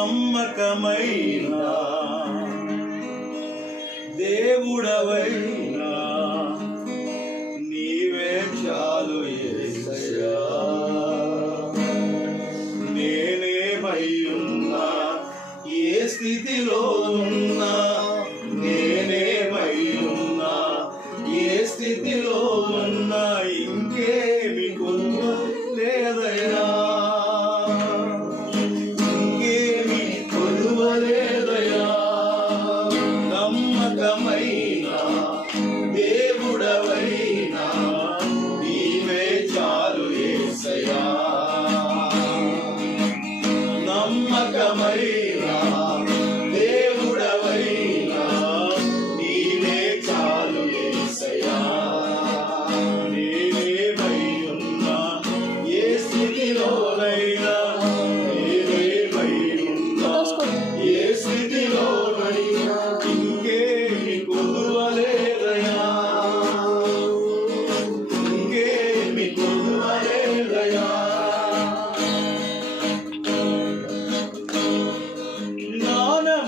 నమ్మకమైన దేవుడవై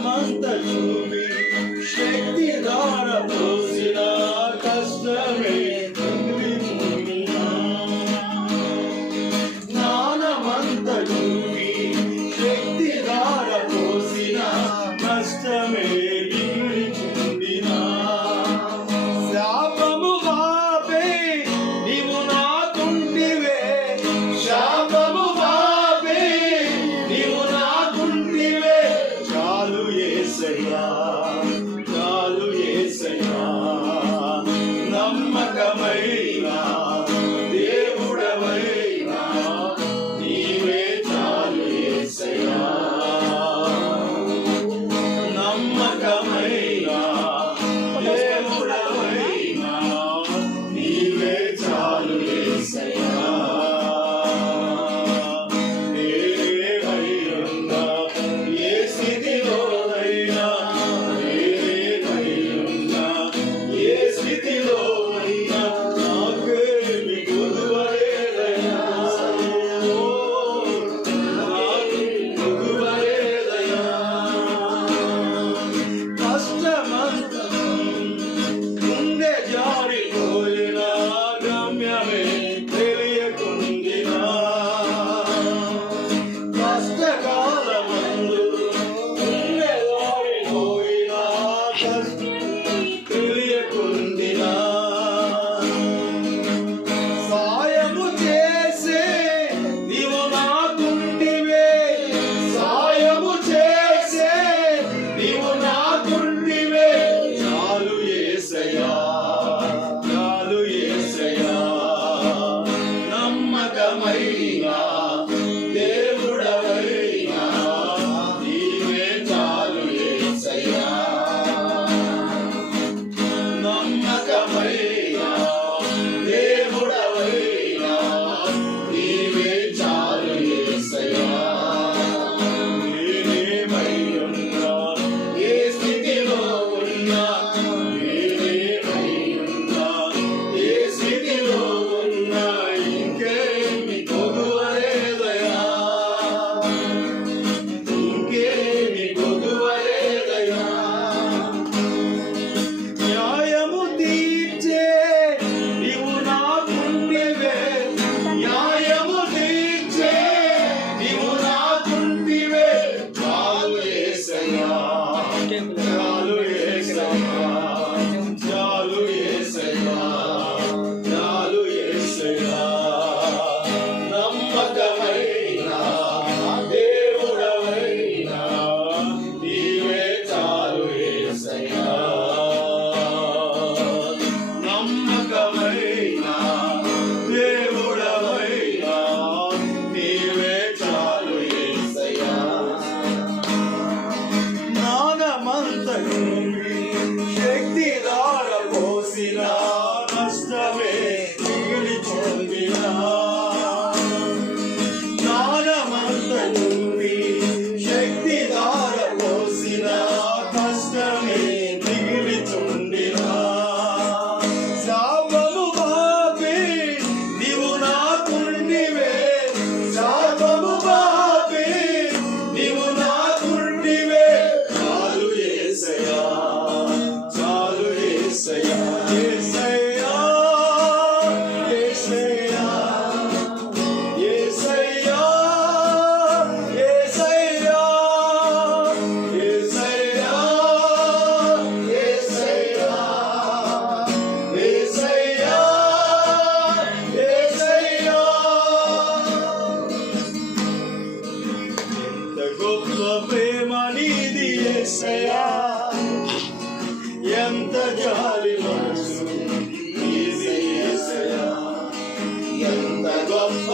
manta chuva.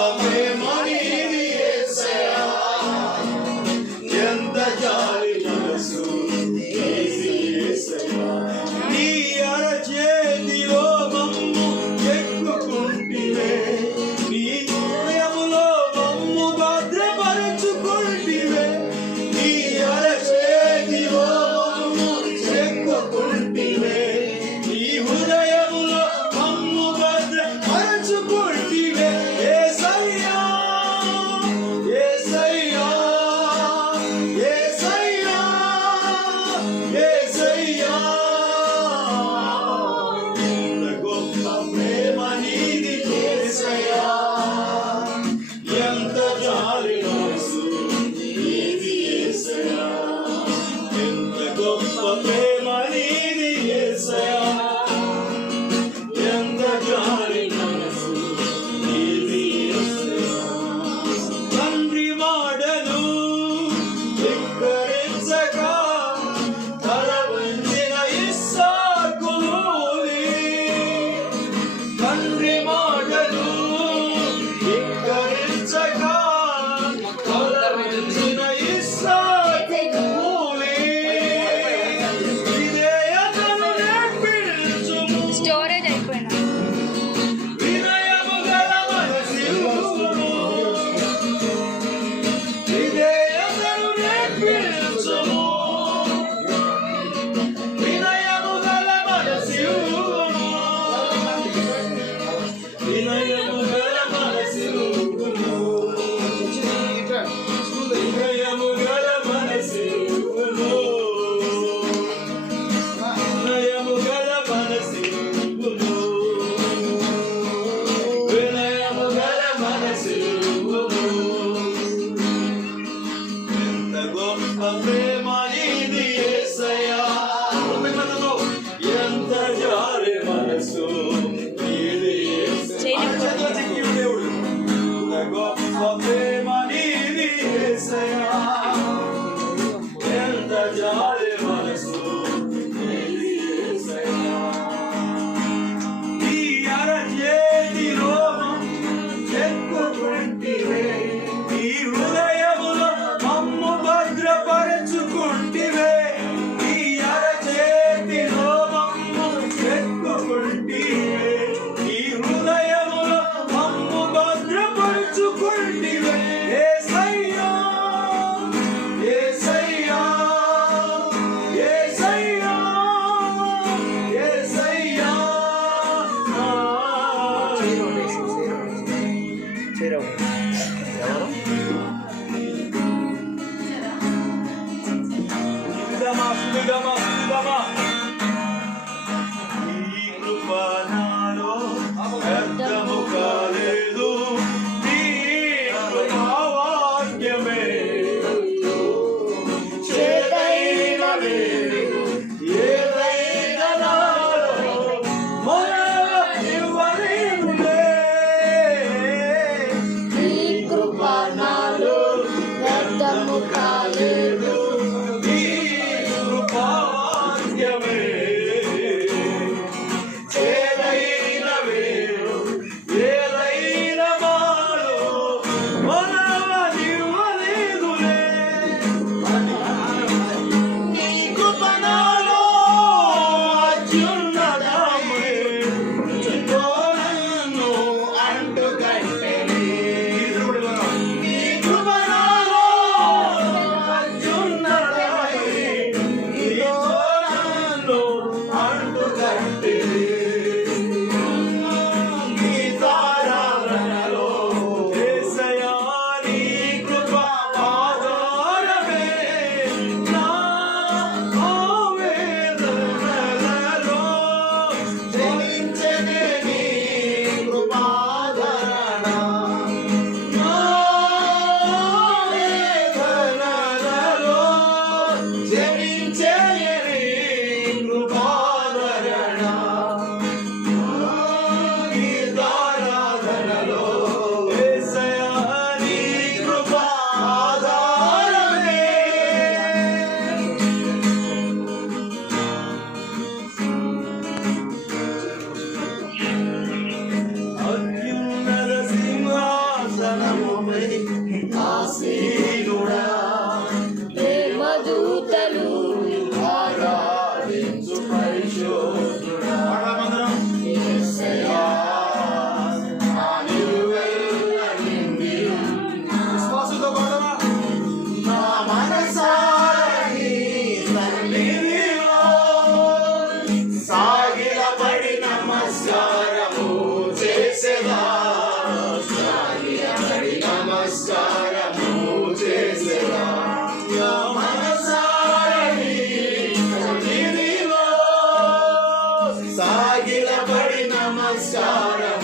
Ave సువిధమా సువిధమా సువిధమా daughter.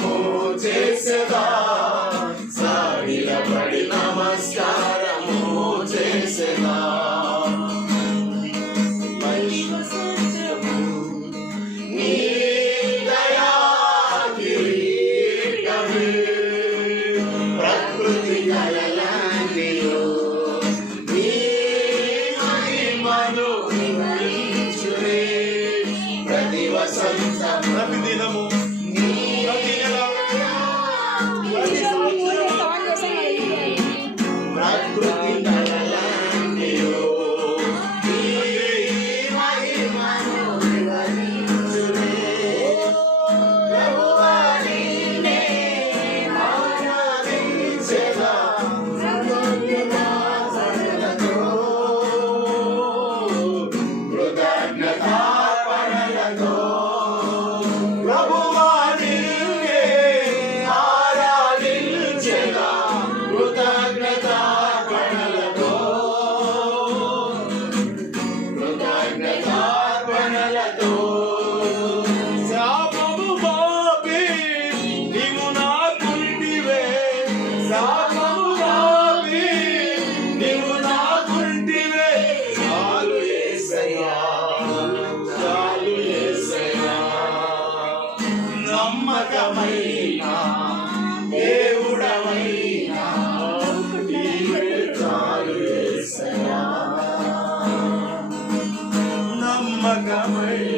Gangamaya.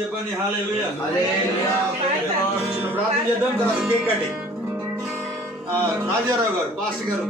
చెప్పండి ప్రార్థన చేద్దాం తర్వాత కేక్ కట్టి. రాజారావు గారు పాస్టర్ గారు.